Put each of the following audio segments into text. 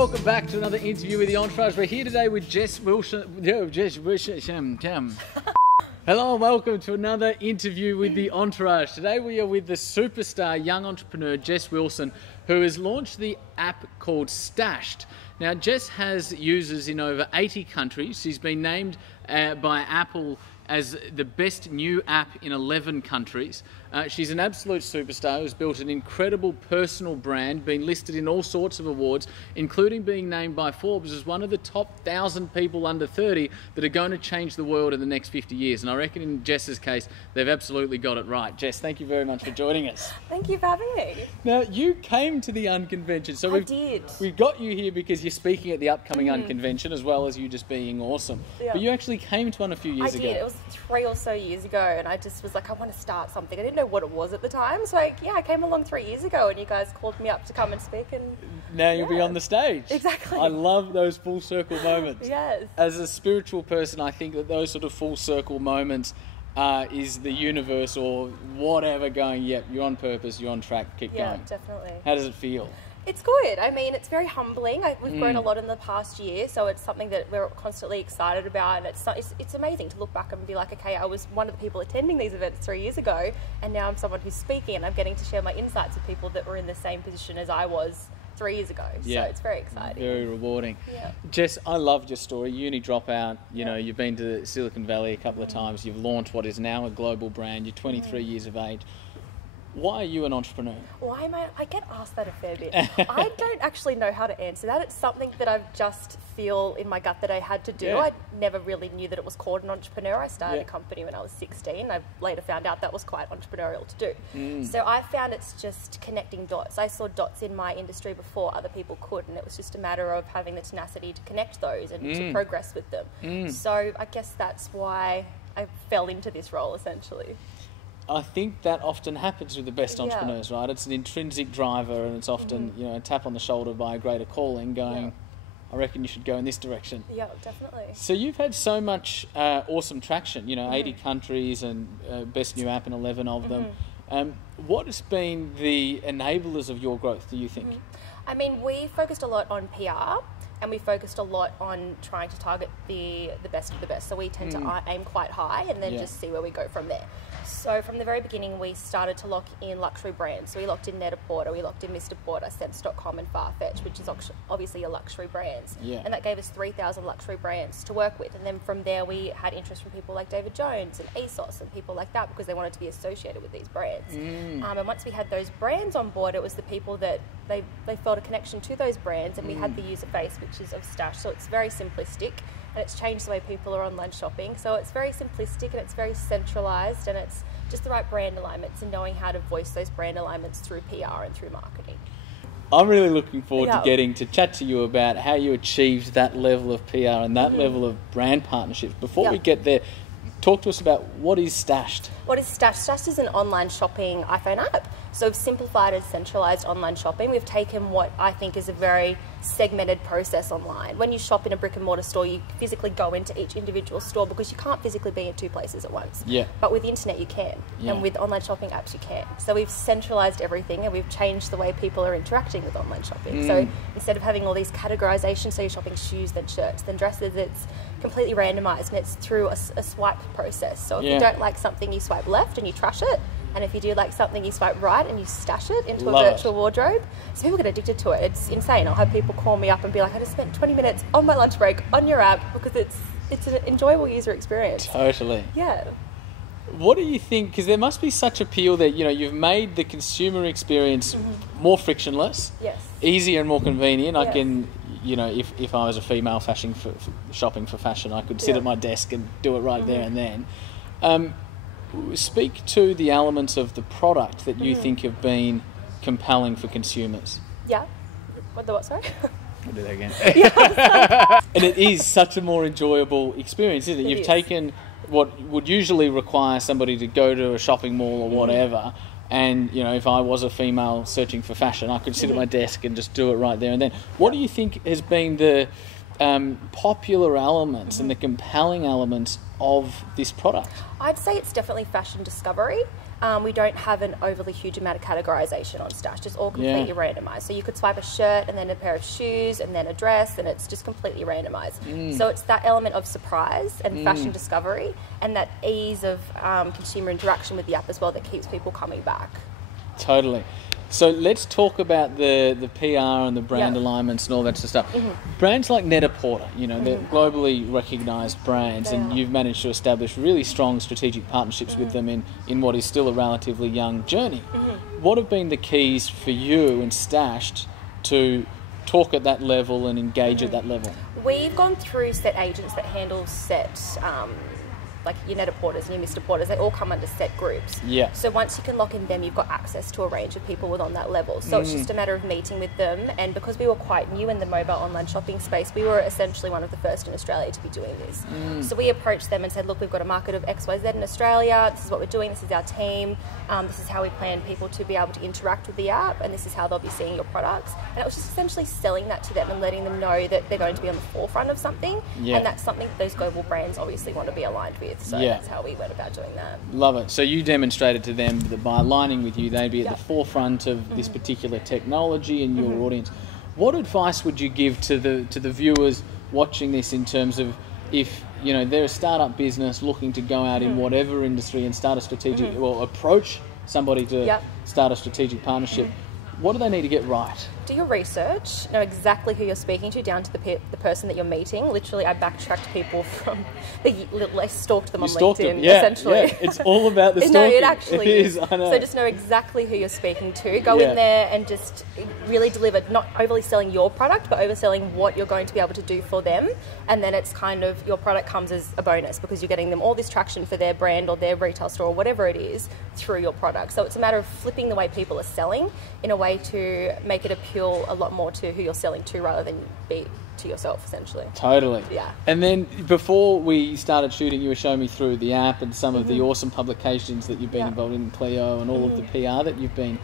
welcome back to another interview with the Entourage. We're here today with Jess Wilson. Hello and welcome to another interview with the Entourage. Today we are with the superstar young entrepreneur Jess Wilson, who has launched the app called Stashed. Now Jess has users in over 80 countries. She's been named by Apple as the best new app in 11 countries. She's an absolute superstar who's built an incredible personal brand, been listed in all sorts of awards, including being named by Forbes as one of the top 1,000 people under 30 that are going to change the world in the next 50 years. And I reckon in Jess's case, they've absolutely got it right. Jess, thank you very much for joining us. Thank you for having me. Now, you came to the Unconvention. So we've got you here because you're speaking at the upcoming Unconvention, as well as you just being awesome. Yeah. But you actually came to one a few years ago. I did. It was 3 or so years ago, and I just was like, I want to start something. I didn't know what it was at the time, so I came along 3 years ago, and you guys called me up to come and speak, and now you'll be on the stage. Exactly. I love those full circle moments. Yes. As a spiritual person, I think that those sort of full circle moments is the universe or whatever going, yep, you're on purpose, you're on track, keep going. Yeah, definitely. How does it feel? It's good. I mean, it's very humbling. We've grown a lot in the past year, so it's something that we're constantly excited about, and it's amazing to look back and be like, okay, I was one of the people attending these events 3 years ago, and now I'm someone who's speaking, and I'm getting to share my insights with people that were in the same position as I was 3 years ago. Yeah. So it's very exciting. Very rewarding. Yeah. Jess, I loved your story. Uni dropout, you know, you've been to Silicon Valley a couple of times, you've launched what is now a global brand, you're 23 years of age. Why are you an entrepreneur? Why am I get asked that a fair bit. I don't actually know how to answer that. It's something that I just feel in my gut that I had to do. Yeah. I never really knew that it was called an entrepreneur. I started a company when I was 16. I later found out that was quite entrepreneurial to do. So I found it's just connecting dots. I saw dots in my industry before other people could, and it was just a matter of having the tenacity to connect those and to progress with them. So I guess that's why I fell into this role, essentially. I think that often happens with the best entrepreneurs, right? It's an intrinsic driver, and it's often, you know, a tap on the shoulder by a greater calling going, I reckon you should go in this direction. Yeah, definitely. So you've had so much awesome traction, you know, 80 countries and best new app in 11 of them. What has been the enablers of your growth, do you think? I mean, we focused a lot on PR, and we focused a lot on trying to target the best of the best. So we tend to aim quite high and then just see where we go from there. So from the very beginning, we started to lock in luxury brands. So we locked in Net-a-Porter, we locked in Mr. Porter, Sense.com and Farfetch, which is obviously your luxury brands. Yeah. And that gave us 3,000 luxury brands to work with. And then from there, we had interest from people like David Jones and ASOS and people like that because they wanted to be associated with these brands. And once we had those brands on board, it was the people that they felt a connection to those brands, and we had the user base, which is of Stash. So it's very simplistic, and it's changed the way people are online shopping. So it's very simplistic and it's very centralized, and it's just the right brand alignments and knowing how to voice those brand alignments through PR and through marketing. I'm really looking forward to getting to chat to you about how you achieved that level of PR and that level of brand partnerships. Before we get there, talk to us about what is Stashed. What is Stashed? Stashed is an online shopping iPhone app. So we've simplified and centralized online shopping. We've taken what I think is a very segmented process online. When you shop in a brick and mortar store, you physically go into each individual store because you can't physically be in 2 places at once. Yeah. But with the internet you can, and with online shopping apps you can. So we've centralized everything, and we've changed the way people are interacting with online shopping. So instead of having all these categorizations, so you're shopping shoes, then shirts, then dresses, it's completely randomized, and it's through a swipe process. So if you don't like something, you swipe left and you trash it. And if you do like something, you swipe right and you stash it into a virtual wardrobe. So people get addicted to it. It's insane. I'll have people call me up and be like, I just spent 20 minutes on my lunch break on your app because it's an enjoyable user experience. Totally. Yeah. What do you think? Because there must be such appeal that, you know, you've made the consumer experience more frictionless, easier and more convenient. I can, you know, if I was a female shopping for fashion, I could sit at my desk and do it right there and then. Speak to the elements of the product that you think have been compelling for consumers. Yeah. What, sorry? I'll do that again. And it is such a more enjoyable experience, isn't it? You've taken what would usually require somebody to go to a shopping mall or whatever, and, you know, if I was a female searching for fashion, I could sit at my desk and just do it right there and then. What do you think has been the popular elements and the compelling elements of this product? I'd say it's definitely fashion discovery. we don't have an overly huge amount of categorization on Stash. It's all completely randomized. So you could swipe a shirt and then a pair of shoes and then a dress, and it's just completely randomized. So it's that element of surprise and fashion discovery, and that ease of consumer interaction with the app as well that keeps people coming back. Totally. So let's talk about the PR and the brand alignments and all that sort of stuff. Brands like Net-a-Porter, you know, they're globally recognised brands, and you've managed to establish really strong strategic partnerships with them in what is still a relatively young journey. What have been the keys for you and Stashed to talk at that level and engage at that level? We've gone through set agents that handle set, like your Net-a-Porters and your Mr. Porters, they all come under set groups. Yeah. So once you can lock in them, you've got access to a range of people within that level. So it's just a matter of meeting with them. And because we were quite new in the mobile online shopping space, we were essentially one of the first in Australia to be doing this. So we approached them and said, look, we've got a market of XYZ in Australia. This is what we're doing. This is our team. This is how we plan people to be able to interact with the app. And this is how they'll be seeing your products. And it was just essentially selling that to them and letting them know that they're going to be on the forefront of something. And that's something that those global brands obviously want to be aligned with. So that's how we went about doing that. Love it. So you demonstrated to them that by aligning with you, they'd be at the forefront of this particular technology and your audience. What advice would you give to the viewers watching this in terms of, if you know they're a startup business looking to go out in whatever industry and start a strategic or approach somebody to start a strategic partnership, what do they need to get right? Do your research, know exactly who you're speaking to, down to the person that you're meeting. Literally, I backtracked people from I stalked them on LinkedIn, essentially. Yeah, it's all about the stalking. No, it actually is. I know. So just know exactly who you're speaking to. Go in there and just really deliver, not overly selling your product, but overselling what you're going to be able to do for them. And then it's kind of, your product comes as a bonus because you're getting them all this traction for their brand or their retail store or whatever it is through your product. So it's a matter of flipping the way people are selling in a way to make it appeal a lot more to who you're selling to rather than be to yourself, essentially. Totally. Yeah. And then before we started shooting, you were showing me through the app and some of the awesome publications that you've been involved in, Clio, and all of the PR that you've been,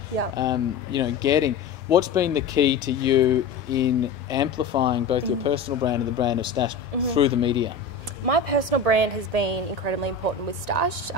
getting. What's been the key to you in amplifying both your personal brand and the brand of Stash through the media? My personal brand has been incredibly important with Stash.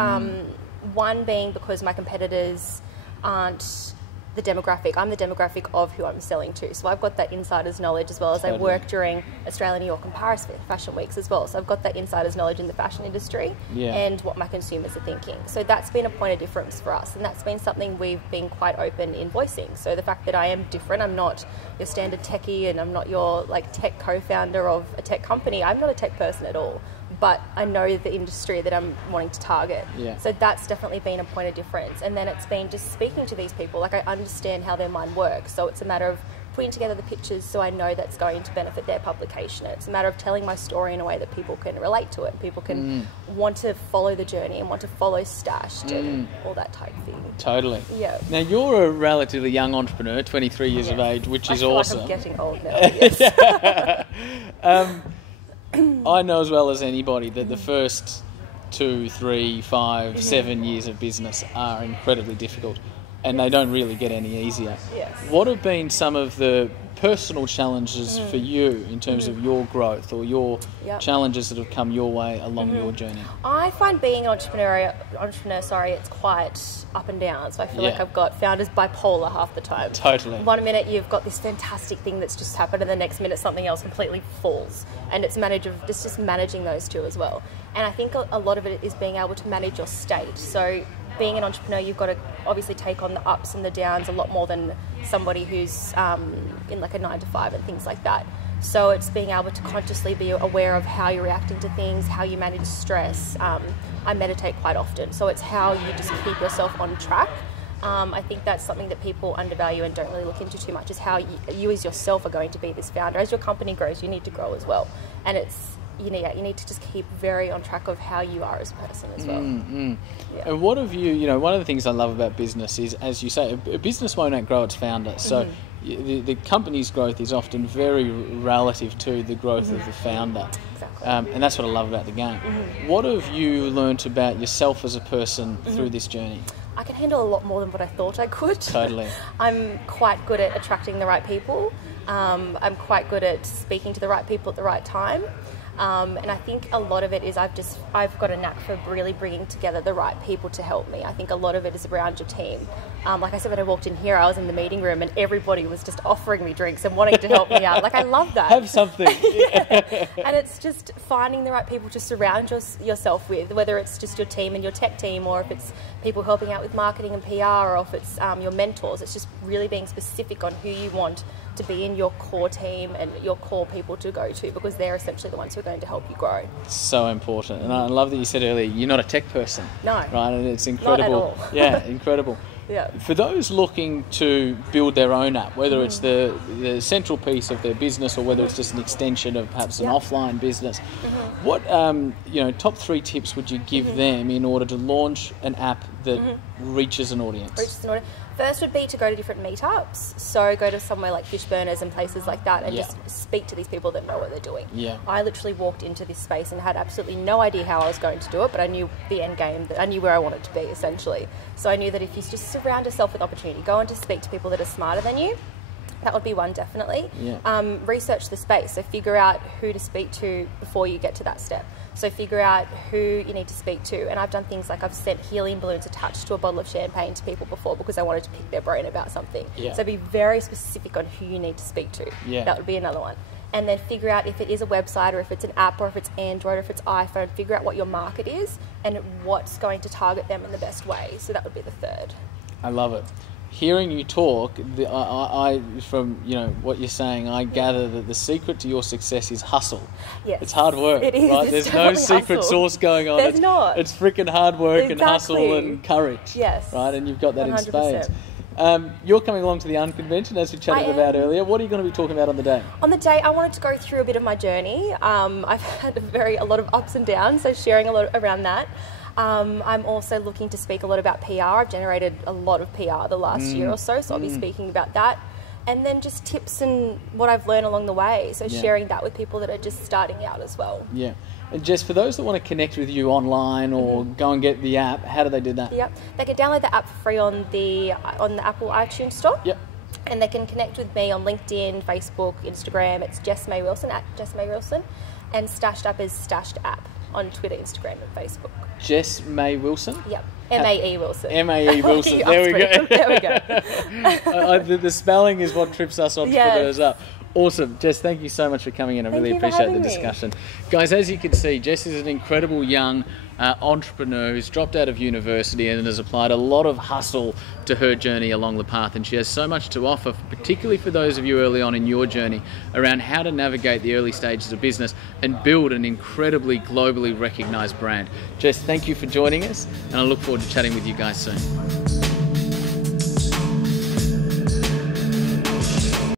One being because my competitors aren't the demographic. I'm the demographic of who I'm selling to. So I've got that insider's knowledge, as well as I work during Australia, New York and Paris fashion weeks as well. So I've got that insider's knowledge in the fashion industry and what my consumers are thinking. So that's been a point of difference for us, and that's been something we've been quite open in voicing. So the fact that I am different, I'm not your standard techie and I'm not your tech co-founder of a tech company. I'm not a tech person at all, but I know the industry that I'm wanting to target. So that's definitely been a point of difference. And then it's been just speaking to these people. I understand how their mind works. So it's a matter of putting together the pictures so I know that's going to benefit their publication. It's a matter of telling my story in a way that people can relate to it. People can want to follow the journey and want to follow Stashed and all that type of thing. Totally. Yeah. Now, you're a relatively young entrepreneur, 23 years of age, which is awesome. Like I'm getting old now, yes. I know as well as anybody that the first 2, 3, 5, 7 years of business are incredibly difficult, and they don't really get any easier. What have been some of the personal challenges for you in terms of your growth or your challenges that have come your way along your journey? I find being an entrepreneur, it's quite up and down. So I feel like I've got founders bipolar half the time. Totally. One minute you've got this fantastic thing that's just happened, and the next minute something else completely falls. And it's just managing those two as well. And I think a lot of it is being able to manage your state. So being an entrepreneur, you've got to obviously take on the ups and the downs a lot more than somebody who's in like a 9 to 5 and things like that. So it's being able to consciously be aware of how you're reacting to things, how you manage stress. I meditate quite often, so it's how you just keep yourself on track. I think that's something that people undervalue and don't really look into too much, is how you as yourself are going to be this founder. As your company grows, you need to grow as well. And it's, you need to just keep very on track of how you are as a person as well. And what have you, one of the things I love about business is, as you say, a business won't outgrow its founder. So the company's growth is often very relative to the growth of the founder. Exactly. And that's what I love about the game. What have you learnt about yourself as a person through this journey? I can handle a lot more than what I thought I could. Totally. I'm quite good at attracting the right people. I'm quite good at speaking to the right people at the right time. And I think a lot of it is I've got a knack for really bringing together the right people to help me. I think a lot of it is around your team. Like I said, when I walked in here, I was in the meeting room and everybody was just offering me drinks and wanting to help me out. Like, I love that. Have something. Yeah. And it's just finding the right people to surround yourself with, whether it's just your team and your tech team, or if it's people helping out with marketing and PR, or if it's your mentors. It's just really being specific on who you want to be in your core team and your core people to go to, because they're essentially the ones who are going to help you grow. So important. And I love that you said earlier, you're not a tech person. No. Right? And it's incredible. Not at all. Yeah, incredible. Yeah. For those looking to build their own app, whether it's the central piece of their business or whether it's just an extension of perhaps an offline business, what top 3 tips would you give them in order to launch an app that reaches an audience? First would be to go to different meetups. So go to somewhere like Fishburners and places like that and just speak to these people that know what they're doing. Yeah. I literally walked into this space and had absolutely no idea how I was going to do it, but I knew the end game, I knew where I wanted to be, essentially. So I knew that if you just surround yourself with opportunity, go on to speak to people that are smarter than you, that would be one, definitely. Yeah. Research the space, so figure out who to speak to before you get to that step. So figure out who you need to speak to. And I've done things like I've sent helium balloons attached to a bottle of champagne to people before because I wanted to pick their brain about something. Yeah. So be very specific on who you need to speak to. Yeah. That would be another one. And then figure out if it is a website or if it's an app or if it's Android or if it's iPhone, figure out what your market is and what's going to target them in the best way. So that would be the third. I love it. Hearing you talk, I from what you're saying, I gather that the secret to your success is hustle. Yes, it's hard work. It is. Right? There's no secret sauce going on. There's not. It's freaking hard work and hustle and courage. Yes. Right, and you've got that 100%. in spades. You're coming along to the Unconvention, as we chatted about earlier. What are you going to be talking about on the day? On the day, I wanted to go through a bit of my journey. I've had a lot of ups and downs, so sharing a lot around that. I'm also looking to speak a lot about PR. I've generated a lot of PR the last year or so I'll be speaking about that. And then just tips and what I've learned along the way. So sharing that with people that are just starting out as well. Yeah. And Jess, for those that want to connect with you online or go and get the app, how do they do that? Yep. They can download the app for free on the Apple iTunes store. Yep. And they can connect with me on LinkedIn, Facebook, Instagram. It's Jess May Wilson, at Jess May Wilson. And Stashed App is Stashed App on Twitter, Instagram and Facebook. Jess May Wilson? Yep. M-A-E Wilson. M-A-E Wilson. There we go. There we go. The spelling is what trips us entrepreneurs up. Awesome. Jess, thank you so much for coming in. I really appreciate the discussion. Guys, as you can see, Jess is an incredible young entrepreneur who's dropped out of university and has applied a lot of hustle to her journey along the path. And she has so much to offer, particularly for those of you early on in your journey, around how to navigate the early stages of business and build an incredibly globally recognized brand. Jess, thank you for joining us, and I look forward to chatting with you guys soon.